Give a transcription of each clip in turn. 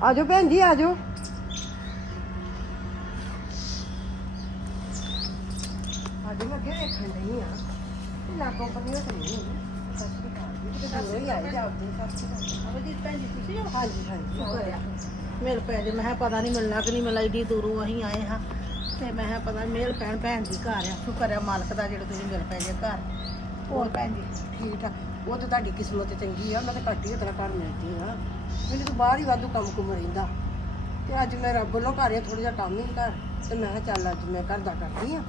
ਆਜੋ ਭੈਣ ਜੀ ਆਜੋ। ਆਜੋ ਮੈਂ ਅੱਗੇ ਵੇਖਣ ਨਹੀਂ ਆ। ਇਹ ਲਾਗੋਂ ਬੰਨਿਓ ਤੇ ਨਹੀਂ ਸਤਿ ਸ਼੍ਰੀ ਅਕਾਲ ਜੀ। ਕਿਤੇ ਦੂਰੋਂ ਹੀ ਆਏ ਜਾਂਦੇ ਸਤਿ ਸ਼੍ਰੀ ਅਕਾਲ ਅਮਰਜੀਤ ਭੈਣ ਜੀ ਤੁਸੀਂ ਹੋ? ਹਾਂਜੀ ਹਾਂਜੀ ਸ਼ੁਕਰ ਆ ਮੇਲ ਪੈ ਜੇ ਮੈਂ ਪਤਾ ਨਹੀਂ ਮਿਲਣਾ ਕਿ ਨਹੀਂ ਮਿਲਣਾ ਏਡੀ ਦੂਰੋਂ ਅਸੀਂ ਆਏ ਹਾਂ। ਤੇ ਮੈਂ ਪਤਾ ਮੇਲ ਭੈਣ ਭੈਣ ਦੀ ਘਰ ਆ। ਸ਼ੁਕਰ ਆ ਮਾਲਕ ਦਾ ਜਿਹੜਾ ਤੁਸੀਂ ਮਿਲ ਪੈ ਜੇ ਘਰ। ਹੋਰ ਭੈਣ ਜੀ ਠੀਕ ਆ ਉਹ ਤਾਂ ਤੁਹਾਡੀ ਕਿਸਮਤ ਚੰਗੀ ਆ ਮੈਂ ਤਾਂ ਘੱਟ ਹੀ ਤੇਰਾ ਘਰ ਮਿਲਦੀ ਆ। ਮੈਨੂੰ ਤਾਂ ਬਾਹਰ ਹੀ ਵਾਧੂ ਕੰਮ ਕੁਮ ਰਹਿੰਦਾ। ਤੇ ਅੱਜ ਮੈਂ ਰੱਬ ਵੱਲੋਂ ਘਰ ਆ ਥੋੜਾ ਜਿਹਾ ਕੰਮ ਹੀ ਘਰ ਤੇ ਮੈਂ ਕਿਹਾ ਚੱਲ ਅੱਜ ਮੈਂ ਘਰ ਦਾ ਕਰਦੀ ਆ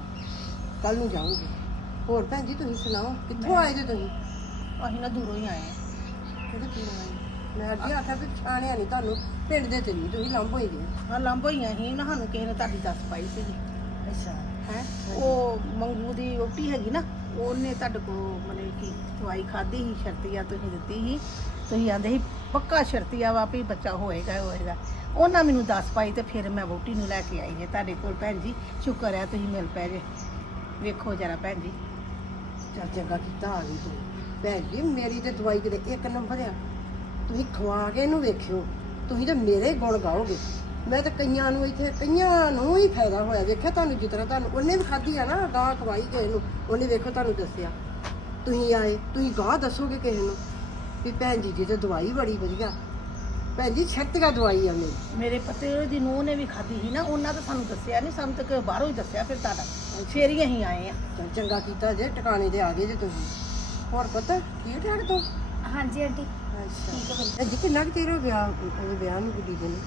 ਕੱਲ ਨੂੰ ਜਾਊਂਗੀ। ਹੋਰ ਭੈਣ ਜੀ ਤੁਸੀਂ ਸੁਣਾਓ ਕਿੱਥੋਂ ਆਏ ਜੇ ਤੁਸੀਂ? ਅਸੀਂ ਨਾ ਦੂਰੋਂ ਹੀ ਆਏ ਹਾਂ ਕਿਹੜੇ ਆਏ? ਮੈਂ ਅੱਗੇ ਆਖਿਆ ਵੀ ਪਛਾਣਿਆ ਨਹੀਂ ਤੁਹਾਨੂੰ ਪਿੰਡ ਦੇ ਤੇ ਨਹੀਂ ਤੁਸੀਂ ਲੰਘ ਹੋਈ ਗਏ। ਹਾਂ ਲੰਬੋ ਹੀ ਅਸੀਂ ਨਾ ਸਾਨੂੰ ਕਿਸੇ ਨੇ ਤੁਹਾਡੀ ਦੱਸ ਪਾਈ ਸੀਗੀ। ਅੱਛਾ ਹੈ? ਉਹ ਮੰਗੂ ਦੀ ਵੋਟੀ ਹੈਗੀ ਨਾ ਉਹਨੇ ਤੁਹਾਡੇ ਕੋਲ ਮਤਲਬ ਕਿ ਦਵਾਈ ਖਾਧੀ ਸੀ, ਸ਼ਰਤੀਆ ਤੁਸੀਂ ਦਿੱਤੀ ਸੀ। ਤੁਸੀਂ ਆਂਦੇ ਸੀ, ਪੱਕਾ ਸ਼ਰਤੀਆ ਵਾ ਵੀ ਬੱਚਾ ਹੋਏਗਾ ਹੀ ਹੋਏਗਾ। ਉਹਨਾਂ ਮੈਨੂੰ ਦੱਸ ਪਾਈ ਤੇ ਫਿਰ ਮੈਂ ਵੋਟੀ ਨੂੰ ਲੈ ਕੇ ਆਈ ਜੇ ਤੁਹਾਡੇ ਕੋਲ ਭੈਣ ਜੀ, ਸ਼ੁਕਰ ਹੈ ਤੁਸੀਂ ਮਿਲ ਪਏ ਜੇ। ਵੇਖੋ ਜਰਾ ਭੈਣ ਜੀ। ਚੱਲ ਚੰਗਾ ਕੀਤਾ ਆ ਗਈ ਤੂੰ। ਭੈਣ ਜੀ, ਮੇਰੀ ਤੇ ਦਵਾਈ ਕਿਤੇ ਇੱਕ ਨੰਬਰ ਆ। ਤੁਸੀਂ ਖਵਾ ਕੇ ਇਹਨੂੰ ਵੇਖਿਓ। ਤੁਸੀਂ ਤਾਂ ਮੇਰੇ ਗੁਣ ਗਾਓਗੇ। ਮੈਂ ਤਾਂ ਕਈਆਂ ਨੂੰ ਇੱਥੇ ਕਈਆਂ ਨੂੰ ਹੀ ਫਾਇਦਾ ਹੋਇਆ। ਵੇਖਿਆ ਤੁਹਾਨੂੰ ਜਿਸ ਤਰ੍ਹਾਂ ਤੁਹਾਨੂੰ ਉਹਨੇ ਵੀ ਖਾਧੀ ਆ ਨਾ ਗਾਹ ਖਵਾਈ ਕਿਸੇ ਨੂੰ। ਉਹਨੇ ਵੇਖੋ ਤੁਹਾਨੂੰ ਦੱਸਿਆ। ਤੁਸੀਂ ਆਏ ਤੁਸੀਂ ਗਾਹ ਦੱਸੋਗੇ ਕਿਸੇ ਨੂੰ ਵੀ ਭੈਣ ਜੀ ਜੀ ਤੇ ਦਵਾਈ ਬੜੀ ਵਧੀਆ। ਭੈਣ ਜੀ ਛੱਤਗਾ ਦਵਾਈ ਆ ਮੇਰੀ। ਮੇਰੇ ਪਤੇ ਦੀ ਨੂੰਹ ਨੇ ਵੀ ਖਾਧੀ ਸੀ ਨਾ ਉਹਨਾਂ ਤਾਂ ਸਾਨੂੰ ਦੱਸਿਆ ਨਹੀਂ ਸਾਨੂੰ ਤਾਂ ਬਾਹਰੋਂ ਹੀ ਦੱਸਿਆ ਫਿਰ ਤੁਹਾਡਾ। ਫੇਰ ਹੀ ਅਸੀਂ ਆਏ ਆ। ਚੱਲ ਚੰਗਾ ਕੀਤਾ ਜੇ ਟਿਕਾਣੇ ਤੇ ਆ ਗਏ ਜੇ ਤੁਸੀਂ। ਹੋਰ ਪਤਾ ਠੀਕ ਠਾਕ ਤੋਂ? ਹਾਂਜੀ ਆਂਟੀ। ਅੱਛਾ। ਜੀ ਕਿੰਨਾ ਕੁ ਚਿਰ ਹੋ ਗਿਆ ਉਹਦੇ ਵਿਆਹ ਨੂੰ ਗੁੱਡੀ ਦੇ ਨੂੰ?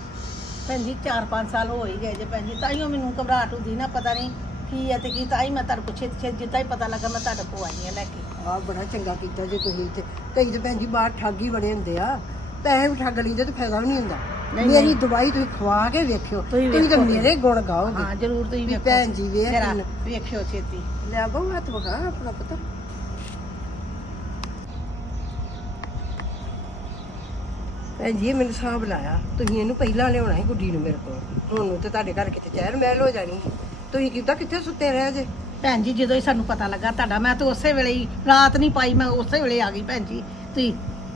ਭੈਣ ਜੀ 4-5 ਸਾਲ ਹੋ ਹੀ ਗਏ ਜੇ ਭੈਣ ਜੀ ਤਾਈਓ ਮੈਨੂੰ ਘਬਰਾਹਟ ਹੁੰਦੀ ਨਾ ਪਤਾ ਨਹੀਂ ਕੀ ਹੈ ਤੇ ਕੀ ਤਾਈ ਮੈਂ ਤੁਹਾਡੇ ਪੁੱਛੇ ਤੇ ਜਿੱਦਾਂ ਹੀ ਪਤਾ ਲੱਗਾ ਮੈਂ ਤੁਹਾਡੇ ਕੋਲ ਆਈ ਹਾਂ ਲੈ ਕੇ। ਆ ਬੜਾ ਚੰਗਾ ਕੀਤਾ ਜੇ ਤੁਸੀਂ ਤੇ। ਕਈ ਤੇ ਭੈਣ ਜੀ ਬਾਹਰ ਠੱਗ ਹੀ ਬੜੇ ਹੁੰਦੇ ਆ। ਪੈਸੇ ਵੀ ਠੱਗ ਲੈਂਦੇ ਤੇ ਫਾਇਦਾ ਵੀ ਨਹੀਂ ਹੁੰਦਾ। ਮੇਰੀ। ਦਵਾਈ ਤੁਸੀਂ ਖਵਾ ਕੇ ਵੇਖਿਓ। ਤੁਸੀਂ ਤਾਂ। ਮੇਰੇ ਗੁਣ ਗਾਓਗੇ। ਹਾਂ ਜ਼ਰੂਰ ਤੁਸੀਂ ਵੇਖੋ। ਭੈਣ ਜੀ ਵੇਖਿਓ ਛੇਤੀ। ਲੈ ਬਹੁ ਹੱਥ ਵਗਾ ਆਪਣਾ ਪਤਾ। ਭੈਣ ਜੀ ਇਹ ਮੈਨੂੰ ਹਿਸਾਬ ਲਾਇਆ ਤੁਸੀਂ ਇਹਨੂੰ ਪਹਿਲਾਂ ਲਿਆਉਣਾ ਸੀ ਗੁੱਡੀ ਨੂੰ ਮੇਰੇ ਕੋਲ। ਹੁਣ ਨੂੰ ਤੇ ਤੁਹਾਡੇ ਘਰ ਕਿਤੇ ਚਹਿਲ ਮਹਿਲ ਹੋ ਜਾਣੀ ਤੁਸੀਂ ਕਿਦਾਂ ਕਿੱਥੇ ਸੁੱਤੇ ਰਹੇ ਜੇ? ਭੈਣ ਜੀ ਜਦੋਂ ਹੀ ਸਾਨੂੰ ਪਤਾ ਲੱਗਾ ਤੁਹਾਡਾ ਮੈਂ ਤਾਂ ਉਸੇ ਵੇਲੇ ਹੀ ਰਾਤ ਨਹੀਂ ਪਾਈ ਮੈਂ ਉਸੇ ਵੇਲੇ ਆ ਗਈ ਭੈਣ ਜੀ। ਤੁਸੀਂ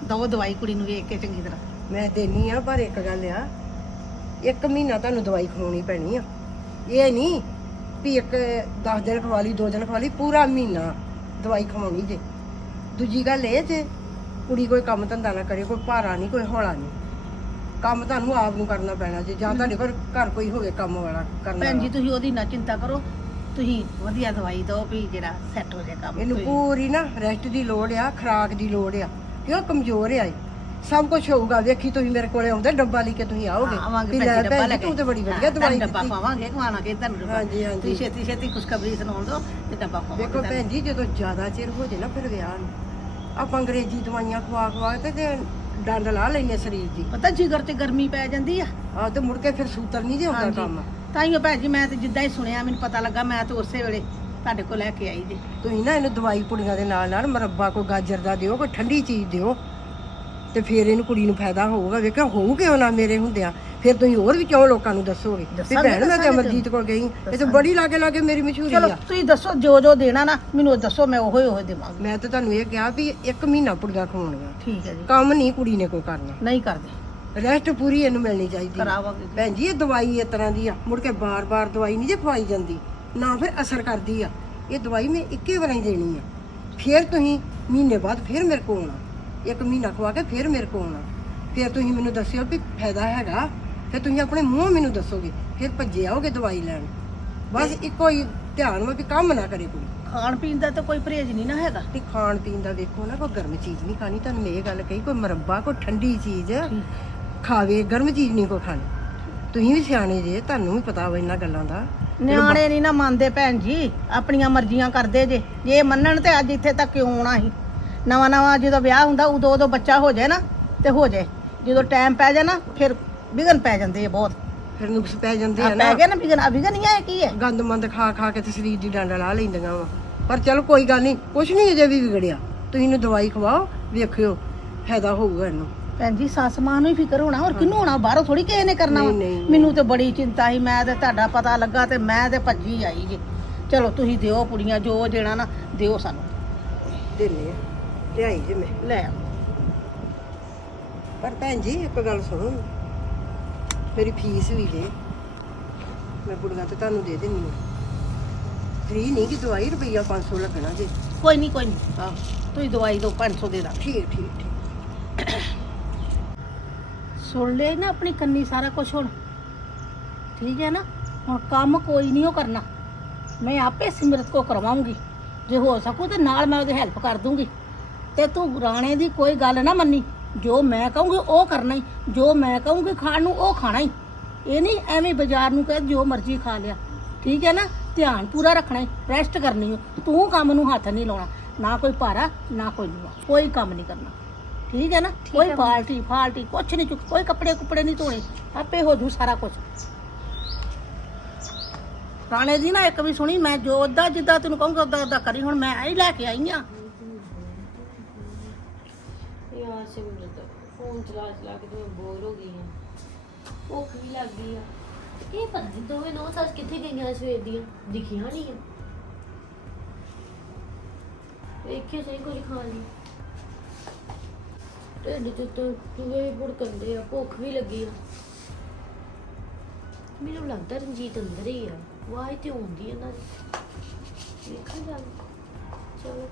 ਦੋ ਦਵਾਈ ਕੁੜੀ ਨੂੰ ਵੇਖ ਕੇ ਚੰਗੀ ਤਰ੍ਹਾਂ। ਮੈਂ ਦੇਨੀ ਆ ਪਰ ਇੱਕ ਗੱਲ ਆ ਇੱਕ ਮਹੀਨਾ ਤੁਹਾਨੂੰ ਦਵਾਈ ਖਵਾਉਣੀ ਪੈਣੀ ਆ। ਇਹ ਨਹੀਂ ਵੀ ਇੱਕ 10 ਦਿਨ ਖਵਾ ਲਈ 2 ਦਿਨ ਖਵਾ ਲਈ ਪੂਰਾ ਮਹੀਨਾ ਦਵਾਈ ਖਵਾਉਣੀ ਜੇ। ਦੂਜੀ ਗੱਲ ਇਹ ਜੇ ਕੁੜੀ ਕੋਈ ਕੰਮ ਧੰਦਾ ਨਾ ਕਰੇ ਕੋਈ ਭਾਰਾ ਨਹੀਂ ਕੋਈ ਹੌਲਾ ਨਹੀਂ। ਕੰਮ ਤੁਹਾਨੂੰ ਆਪ ਨੂੰ ਕਰਨਾ ਪੈਣਾ ਜੇ ਜਾਂ ਤੁਹਾਡੇ ਕੋਲ ਘਰ ਕੋਈ ਹੋਵੇ ਕੰਮ ਵਾਲਾ ਕਰਨ ਭੈਣ ਜੀ ਵਾਲਾ। ਤੁਸੀਂ ਉਹਦੀ ਨਾ ਚਿੰਤਾ ਕਰੋ। ਤੁਸੀਂ ਵਧੀਆ ਦਵਾਈ ਦਿਓ ਵੀ ਜਿਹੜਾ ਸੈੱਟ ਹੋ ਜਾਏ ਕੰਮ ਇਹਨੂੰ ਤੁਸੀਂ- ਪੂਰੀ ਨਾ ਰੈਸਟ ਦੀ ਲੋੜ ਆ ਖਰਾਕ ਦੀ ਲੋੜ ਆ। ਕਿਉਂ ਕਮਜ਼ੋਰ ਆ ਇਹ? ਸਭ ਕੁਝ ਹੋਊਗਾ ਵੇਖੀ ਤੁਸੀਂ ਮੇਰੇ ਕੋਲੇ ਆਉਂਦੇ ਡੱਬਾ ਲੈ ਕੇ ਤੁਸੀਂ ਆਓਗੇ। ਹਾਂ, ਆਵਾਂਗੇ ਵੀ ਭੈਣ ਲੈ ਜੀ ਭੈਣ ਲੈ ਜੀ, ਤੂੰ ਤੇ ਬੜੀ ਵਧੀਆ ਹਾਂ, ਦਵਾਈ ਡੱਬਾ ਦਿੱਤੀ। ਪਾਵਾਂਗੇ ਖਵਾਣਾ ਕਿ ਤੁਹਾਨੂੰ ਡੱਬਾ। ਹਾਂਜੀ, ਹਾਂਜੀ। ਤੁਸੀਂ ਛੇਤੀ ਛੇਤੀ ਖੁਸ਼ਖਬਰੀ ਸੁਣਾਉਣ ਦਿਓ ਤੇ ਡੱਬਾ ਪਾਵਾਂਗੇ ਤੁਹਾਨੂੰ। ਭੈਣ ਜੀ ਜਦੋਂ ਜ਼ਿਆਦਾ ਚਿਰ ਹੋ ਜੇ ਨਾ ਫਿਰ ਵਿਆਹ ਨੂੰ। ਆਪਾਂ ਅੰਗਰੇਜ਼ੀ ਦਵਾਈਆਂ ਖਵਾ ਖਵਾ ਕੇ ਤੇ ਡੰਡ ਲਾ ਲੈਨੇ ਸਰੀਰ ਦੀ। ਪਤਾ ਜਿਗਰ ਤੇ ਗਰਮੀ ਪੈ ਜਾਂਦੀ ਆ? ਆ ਤੇ ਮੁੜ ਕੇ ਫਿਰ ਸੂਤਰ ਨਹੀਂ ਜੇ ਹੁੰਦਾ ਕੰਮ। ਤਾਈਓ ਭੈਣ ਜੀ ਮੈਂ ਤੇ ਜਿੱਦਾਂ ਹੀ ਸੁਣਿਆ ਮੈਨੂੰ ਪਤਾ ਲੱਗਾ ਮੈਂ ਤੇ ਉਸੇ ਵੇਲੇ ਤੁਹਾਡੇ ਕੋਲ ਲੈ ਕੇ ਆਈ ਜੀ। ਤੁਸੀਂ ਨਾ ਇਹਨੂੰ ਦਵਾਈ ਪੁੜੀਆਂ ਦੇ ਨਾਲ ਨਾਲ ਮਰੱਬਾ ਕੋਈ ਗਾਜਰ ਦਾ ਦਿਓ ਕੋਈ ਠੰਡੀ ਚੀਜ਼ ਦਿਓ। ਤੇ ਫਿਰ ਇਹਨੂੰ ਕੁੜੀ ਨੂੰ ਫਾਇਦਾ ਹੋਊਗਾ। ਵੇਖਿਆ ਹੋਊ ਕਿਉਂ ਨਾ ਮੇਰੇ ਹੁੰਦਿਆਂ। ਫਿਰ ਤੁਸੀਂ ਹੋਰ ਵੀ ਕਿਉਂ ਲੋਕਾਂ ਨੂੰ ਦੱਸੋਗੇ? ਵੀ ਦੱਸਾਂਗੇ, ਭੈਣ ਮੈਂ ਤੇ ਦੱਸਾਂਗੇ ਅਮਰਜੀਤ ਕੋਲ ਗਈ। ਇਹ ਤੇ ਬੜੀ ਲਾਗੇ ਲਾਗੇ ਮੇਰੀ ਮਸ਼ਹੂਰੀ ਚਲੋ ਆ। ਤੁਸੀਂ ਦੱਸੋ ਜੋ ਜੋ ਦੇਣਾ ਨਾ ਮੈਨੂੰ ਦੱਸੋ ਮੈਂ ਉਹੋ ਹੀ ਉਹੋ ਦੇਵਾਂਗੀ। ਮੈਂ ਤਾਂ ਤੁਹਾਨੂੰ ਇਹ ਕਿਹਾ ਵੀ ਇੱਕ ਮਹੀਨਾ ਪੁੜੀਆਂ ਖਵਾਉਣੀਆਂ। ਠੀਕ ਹੈ ਜੀ। ਕੰਮ ਨਹੀਂ ਕੁੜੀ ਨੇ ਕੋਈ ਕਰਨਾ। ਨਹੀਂ ਕਰਦੇ। ਰੈਸਟ ਪੂਰੀ ਇਹਨੂੰ ਮਿਲਣੀ ਚਾਹੀਦੀ ਹੈ। ਕਰਾਵਾਂਗੇ। ਜੀ। ਭੈਣ ਜੀ ਇਹ ਦਵਾਈ ਇਸ ਤਰ੍ਹਾਂ ਦੀ ਆ। ਮੁੜ ਕੇ ਬਾਰ-ਬਾਰ ਦਵਾਈ ਨਹੀਂ ਜੇ ਖਵਾਈ ਜਾਂਦੀ। ਨਾ ਫਿਰ ਅਸਰ ਕਰਦੀ ਆ। ਇਹ ਦਵਾਈ ਮੈਂ ਇੱਕੇ ਵਾਰੀ ਦੇਣੀ ਆ। ਫਿਰ ਤੁਸੀਂ ਮਹੀਨੇ ਬਾਅਦ ਫਿਰ ਮੇਰੇ ਕੋਲ ਆਉਣਾ। ਇੱਕ ਮਹੀਨਾ ਖਵਾ ਕੇ ਫਿਰ ਮੇਰੇ ਕੋਲ ਆਉਣਾ। ਫਿਰ ਤੁਸੀਂ ਮੈਨੂੰ ਦੱਸਿਓ ਵੀ ਫਾਇਦਾ ਹੈਗਾ ਫਿਰ ਤੁਸੀਂ ਆਪਣੇ ਮੂੰਹ ਮੈਨੂੰ ਦੱਸੋਗੇ ਫਿਰ ਭੱਜੇ ਆਓਗੇ ਦਵਾਈ ਲੈਣ। ਬਸ ਇੱਕੋ ਹੀ ਧਿਆਨ ਵਾ ਵੀ ਕੰਮ ਨਾ ਕਰੇ ਕੋਈ। ਖਾਣ ਪੀਣ ਦਾ ਤਾਂ ਕੋਈ ਪਰਹੇਜ਼ ਨਹੀਂ ਨਾ ਹੈਗਾ। ਤੇ ਖਾਣ ਪੀਣ ਦਾ ਵੇਖੋ ਨਾ ਕੋਈ ਗਰਮ ਚੀਜ਼ ਨਹੀਂ ਖਾਣੀ ਤੁਹਾਨੂੰ ਮੈਂ ਇਹ ਗੱਲ ਕਹੀ ਕੋਈ ਮਰੱਬਾ ਕੋਈ ਠੰਡੀ ਚੀਜ਼ ਖਾਵੇ ਗਰਮ ਚੀਜ਼ ਨਹੀਂ ਕੋਈ ਖਾਣੀ। ਤੁਸੀਂ ਵੀ ਸਿਆਣੇ ਜੇ ਤੁਹਾਨੂੰ ਵੀ ਪਤਾ ਵਾ ਇਹਨਾਂ ਗੱਲਾਂ ਦਾ। ਨਿਆਣੇ ਨਹੀਂ ਨਾ ਮੰਨਦੇ ਭੈਣ ਜੀ ਆਪਣੀਆਂ ਮਰਜ਼ੀਆਂ ਕਰਦੇ ਜੇ। ਜੇ ਮੰਨਣ ਤੇ ਅੱਜ ਇੱਥੇ ਤੱਕ ਕਿਉਂ ਆਉਣਾ ਸੀ? ਨਵਾਂ ਨਵਾਂ ਜਦੋਂ ਵਿਆਹ ਹੁੰਦਾ ਉਦੋਂ ਉਦੋਂ ਬੱਚਾ ਹੋ ਜਾਏ ਨਾ ਤੇ ਹੋ ਜਾਏ। ਜਦੋਂ ਟਾਈਮ ਪੈ ਜਾਏ ਨਾ ਫਿਰ ਵਿਗਨ ਪੈ ਜਾਂਦੇ ਆ ਬਹੁਤ। ਫਿਰ ਨੁਕਸ ਪੈ ਜਾਂਦੇ ਆ ਆ ਪੈ ਨਾ ਗਿਆ ਨਾ ਵਿਗਨ ਆ ਵਿਗਨ ਹੀ ਇਹ ਕੀ ਹੈ? ਗੰਦ ਮੰਦ ਖਾ ਖਾ ਕੇ ਤੇ ਸਰੀਰ ਦੀ ਡਾਂਡਾ ਲਾ ਲੈਂਦੀਆਂ ਵਾ। ਪਰ ਚਲੋ ਕੋਈ ਗੱਲ ਨਹੀਂ ਕੁਛ ਨਹੀਂ ਅਜੇ ਵੀ ਵਿਗੜਿਆ। ਤੁਸੀਂ ਇਹਨੂੰ ਦਵਾਈ ਖਵਾਓ ਵੇਖਿਓ ਫਾਇਦਾ ਹੋਊਗਾ ਇਹਨੂੰ। ਭੈਣ ਜੀ ਸੱਸ ਮਾਂ ਨੂੰ ਹੀ ਫਿਕਰ ਹੋਣਾ ਹੋਰ ਕਿਹਨੂੰ ਹੋਣਾ? ਬਾਹਰੋਂ ਥੋੜੀ ਕਿਸੇ ਨੇ ਕਰਨਾ ਵਾ। ਨਹੀਂ, ਨਹੀਂ। ਮੈਨੂੰ ਤੇ ਬੜੀ ਚਿੰਤਾ ਸੀ ਮੈਂ ਤੇ ਤੁਹਾਡਾ ਪਤਾ ਲੱਗਾ ਤੇ ਮੈਂ ਤੇ ਭੱਜੀ ਆਈ ਜੀ। ਚਲੋ ਤੁਸੀਂ ਦਿਓ ਪੁੜੀਆਂ ਜੋ ਦੇਣਾ ਨਾ ਦਿਓ ਸਾਨੂੰ। ਦਿੰਨੇ ਆ। ਲਿਆਈ ਜੇ ਮੈਂ। ਲੈ ਆਓ। ਪਰ ਭੈਣ ਜੀ ਇੱਕ ਗੱਲ ਸੁਣੋ। ਮੇਰੀ ਫੀਸ ਵੀ ਦੇ। ਮੈਂ ਕੁੜੀਆਂ ਤੇ ਤੁਹਾਨੂੰ ਦੇ ਦੇਣੀ ਆ ਫ੍ਰੀ ਨਹੀਂ ਕਿ ਦਵਾਈ ਰੁਪਈਆ 500 ਲੱਗਣਾ ਜੇ? ਕੋਈ ਨਹੀਂ ਕੋਈ ਨਹੀਂ। ਆਹ। ਤੁਸੀਂ ਦਵਾਈ ਦਿਓ 500 ਦੇ ਦਾਂ। ਠੀਕ ਠੀਕ ਠੀਕ। ਸੁਣ ਲਿਆ ਨਾ ਆਪਣੀ ਕੰਨੀ ਸਾਰਾ ਕੁਝ ਹੁਣ। ਠੀਕ ਹੈ ਨਾ? ਹੁਣ ਕੰਮ ਕੋਈ ਨਹੀਂ ਉਹ ਕਰਨਾ। ਮੈਂ ਆਪੇ ਸਿਮਰਤ ਕੋ ਕਰਵਾਉਂਗੀ। ਜੇ ਹੋ ਸਕੂ ਤੇ ਨਾਲ ਮੈਂ ਉਹਦੀ ਹੈਲਪ ਕਰ ਦੂੰਗੀ। ਤੇ ਤੂੰ ਰਾਣੇ ਦੀ ਕੋਈ ਗੱਲ ਨਾ ਮੰਨੀ। ਜੋ ਮੈਂ ਕਹੂੰਗੀ ਉਹ ਕਰਨਾ ਹੀ ਜੋ ਮੈਂ ਕਹੂੰਗੀ ਖਾਣ ਨੂੰ ਉਹ ਖਾਣਾ ਹੀ ਇਹ ਨਹੀਂ ਐਵੇਂ ਬਾਜ਼ਾਰ ਨੂੰ ਕਹਿ ਜੋ ਮਰਜ਼ੀ ਖਾ ਲਿਆ। ਠੀਕ ਹੈ ਨਾ? ਧਿਆਨ ਪੂਰਾ ਰੱਖਣਾ ਹੈ ਰੈਸਟ ਕਰਨੀ ਹੈ ਤੂੰ ਕੰਮ ਨੂੰ ਹੱਥ ਨਹੀਂ ਲਾਉਣਾ। ਨਾ ਕੋਈ ਭਾਰਾ ਨਾ ਕੋਈ ਨੀਵਾਂ ਕੋਈ ਕੰਮ ਨਹੀਂ ਕਰਨਾ। ਠੀਕ ਹੈ ਨਾ? ਕੋਈ ਬਾਲਟੀ ਫਾਲਟੀ ਕੁਛ ਨਹੀਂ ਚੁੱਕ ਕੋਈ ਕੱਪੜੇ ਕੁਪੜੇ ਨਹੀਂ ਧੋਣੇ। ਆਪੇ ਹੋ ਜੂ ਸਾਰਾ ਕੁਝ ਰਾਣੇ ਦੀ ਨਾ ਇੱਕ ਵੀ ਸੁਣੀ ਮੈਂ ਜੋ ਉਦਾਂ ਜਿੱਦਾਂ ਤੈਨੂੰ ਕਹੂੰਗਾ ਉਦਾਂ ਉਦਾਂ ਕਰੀ। ਹੁਣ ਮੈਂ ਆਈ ਲੈ ਕੇ ਆਈ ਆ। ਯਾਰ ਸਿਮਰਤ ਫੋਨ ਚਲਾ ਚਲਾ ਕੇ ਤੇ ਮੈਂ ਬੋਰ ਹੋ ਗਈ ਹਾਂ। ਭੁੱਖ ਵੀ ਲੱਗ ਗਈ ਆ। ਇਹ ਪਤਾ ਦੋਵੇਂ ਨੌ ਸੱਸ ਕਿੱਥੇ ਗਈਆਂ ਸਵੇਰ ਦੀਆਂ? ਦਿਖੀਆਂ ਨਹੀਂ ਆ। ਵੇਖਿਓ ਸਹੀ ਕੁਝ ਖਾਣ ਲਈ। ਢਿੱਡ ਚ ਤਾਂ ਚੂਹੇ ਭੁੜਕੰਦੇ ਆ, ਭੁੱਖ ਵੀ ਲੱਗੀ ਆ। ਮੈਨੂੰ ਲੱਗਦਾ ਰਣਜੀਤ ਅੰਦਰ ਹੀ ਆ। ਵਾਹ ਤੇ ਹੁੰਦੀ ਇਹਨਾਂ ਦੀ। ਵੇਖਾਂ ਜਾ ਚਲੋ।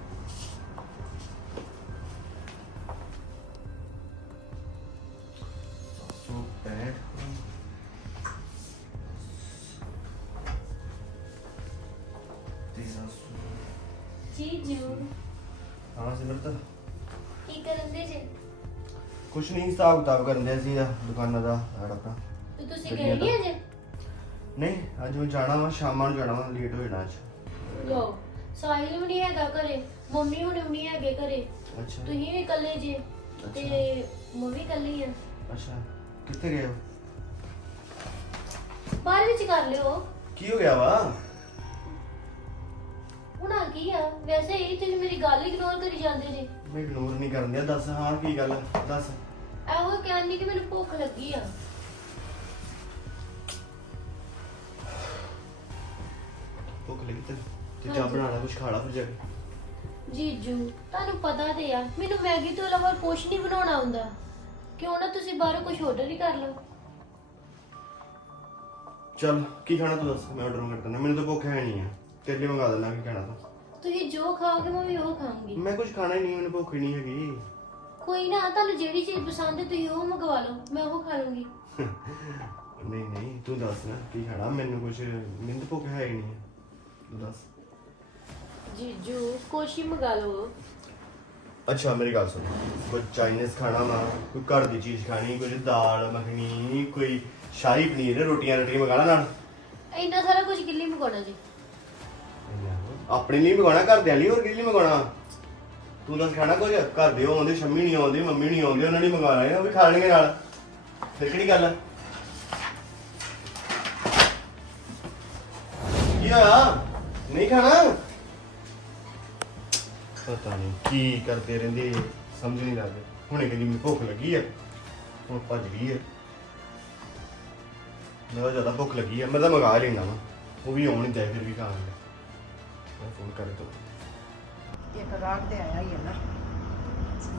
ਹਿਸਾਬ ਕਿਤਾਬ ਕਰਨ ਦੇ ਸੀ ਆ ਦੁਕਾਨਾਂ ਦਾ ਸਾਡਾ ਆਪਣਾ। ਤੇ ਤੁਸੀਂ ਗਏ ਨਹੀਂ ਅਜੇ? ਨਹੀਂ ਅੱਜ ਮੈਂ ਜਾਣਾ ਵਾ ਸ਼ਾਮਾਂ ਨੂੰ ਜਾਣਾ ਵਾ ਲੇਟ ਹੋ ਜਾਣਾ ਅੱਜ। ਲੋ ਸਾਹਿਲ ਵੀ ਨਹੀਂ ਹੈਗਾ ਘਰੇ ਮੰਮੀ ਹੁਣੇ ਵੀ ਨਹੀਂ ਹੈਗੇ ਘਰੇ। ਅੱਛਾ। ਤੁਸੀਂ ਵੀ ਇਕੱਲੇ ਜੇ ਤੇ ਮੰਮੀ ਇਕੱਲੀ ਆ। ਅੱਛਾ ਕਿੱਥੇ ਗਏ ਹੋ? ਬਾਹਰ ਵਿੱਚ ਕਰ ਲਿਓ। ਕੀ ਹੋ ਗਿਆ ਵਾ? ਹੁਣ ਆ ਕੀ ਆ ਵੈਸੇ ਇਹ ਤੁਸੀਂ ਮੇਰੀ ਗੱਲ ਇਗਨੋਰ ਕਰੀ ਜਾਂਦੇ ਜੇ। ਮੈਂ ਇਗਨੋਰ ਨਹੀਂ ਕਰਨ ਦਿਆ ਦੱਸ ਹਾਂ ਕੀ ਗੱਲ ਆ? ਦੱਸ। ਇਹੋ ਕਹਿੰਦੀ ਕਿ ਮੈਨੂੰ ਭੁੱਖ ਲੱਗੀ ਆ। ਭੁੱਖ ਲੱਗੀ ਤੇ ਤੇ ਚਾਹ ਕੁਛ ਖਾ ਲਾ ਫਿਰ ਜਾ ਕੇ। ਜੀਜੂ ਤੁਹਾਨੂੰ ਪਤਾ ਤੇ ਆ ਮੈਨੂੰ ਮੈਗੀ ਤੋਂ ਇਲਾਵਾ ਕੁਝ ਨਹੀਂ ਬਣਾਉਣਾ ਆਉਂਦਾ। ਕਿਉਂ ਨਾ ਤੁਸੀਂ ਬਾਹਰੋਂ ਕੁਝ ਆਰਡਰ ਹੀ ਕਰ ਲਓ। ਚੱਲ ਕੀ ਖਾਣਾ ਤੂੰ ਦੱਸ? ਮੈਂ ਆਰਡਰ ਕਰ ਦਿੰਦਾ ਮੈਨੂੰ ਤਾਂ ਭੁੱਖ ਹੈ ਨਹੀਂ ਆ। ਤੇਰੇ ਲਈ ਮੰਗਾ ਦੇਣਾ ਕੀ ਖਾਣਾ ਤੂੰ। ਤੁਸੀਂ ਜੋ ਖਾਓਗੇ ਮੈਂ ਵੀ ਉਹ ਖਾਵਾਂਗੀ ਮੈਂ ਕੁਝ ਖਾਣਾ ਹੀ ਨਹੀਂ ਮੈਨੂੰ ਭੁੱਖ ਹੀ ਨਹੀਂ ਹੈਗੀ। ਕੋਈ ਨਾ ਤੁਹਾਨੂੰ ਜਿਹੜੀ ਚੀਜ਼ ਪਸੰਦ ਹੈ ਤੁਸੀਂ ਉਹ ਮੰਗਵਾ ਲਓ ਮੈਂ ਉਹ ਖਾ ਲੂੰਗੀ। ਨਹੀਂ ਨਹੀਂ ਤੂੰ ਦੱਸ ਨਾ ਕੀ ਖਾਣਾ? ਮੈਨੂੰ ਕੁਝ ਤਾਂ ਭੁੱਖ ਹੈ ਹੀ ਨਹੀਂ। ਤੂੰ ਦੱਸ। ਜੀਜੂ ਕੁਛ ਹੀ ਮੰਗਾ ਲਓ। ਅੱਛਾ ਮੇਰੀ ਗੱਲ ਸੁਣ। ਕੋਈ ਚਾਈਨੀਜ਼ ਖਾਣਾ ਨਾ ਕੋਈ ਘਰ ਦੀ ਚੀਜ਼ ਖਾਣੀ ਕੋਈ ਦਾਲ ਮੱਖਣੀ ਕੋਈ ਸ਼ਾਹੀ ਪਨੀਰ ਰੋਟੀਆਂ ਰੋਟੀਆਂ ਮੰਗਾਣਾ ਨਾਲ? ਇੰਨਾ ਸਾਰਾ ਕੁਝ ਕਿੱਲੀ ਮੰਗਾਉਣਾ ਜੀ। ਆਪਣੇ ਲਈ ਮੰਗਾਣਾ ਘਰ ਦੇ ਲਈ ਹੋਰ ਕਿਹਦੇ ਲਈ ਮੰਗਾਣਾ ਤੂੰ ਦੱਸ ਖਾਣਾ ਕੁਝ? ਘਰ ਦੇ ਆਉਂਦੇ, ਸ਼ੰਮੀ ਨਹੀਂ ਆਉਂਦੀ, ਮੰਮੀ ਨਹੀਂ ਆਉਂਦੀ, ਉਹਨਾਂ ਨੇ ਮੰਗਾਣਾ ਹੈ, ਉਹ ਵੀ ਖਾ ਲੈਣਗੇ ਨਾਲ। ਫਿਰ ਕਿਹੜੀ ਗੱਲ? ਹੈ ਕੀ ਹੋਇਆ? ਨਹੀਂ ਖਾਣਾ? ਪਤਾ ਨਹੀਂ ਕੀ ਕਰਦੇ ਰਹਿੰਦੇ, ਸਮਝ ਨਹੀਂ ਲੱਗਦਾ। ਹੁਣੇ ਕਹਿੰਦੀ ਮੈਨੂੰ ਭੁੱਖ ਲੱਗੀ ਹੈ ਹੁਣ ਭੱਜ ਗਈ ਹੈ ਮੈਨੂੰ ਜ਼ਿਆਦਾ ਭੁੱਖ ਲੱਗੀ ਹੈ ਮੈਂ ਤਾਂ ਮੰਗਾ ਲੈਣਾ ਵਾ। ਉਹ ਵੀ ਆਉਣ ਨਹੀਂ ਦੇ ਫਿਰ ਵੀ ਖਾਣਗੇ ਮੈਂ ਫੋਨ ਕਰੇ ਤੋ ਇੱਕ ਰਾਗ ਤੇ ਆਇਆ ਹੀ ਹੈ ਨਾ।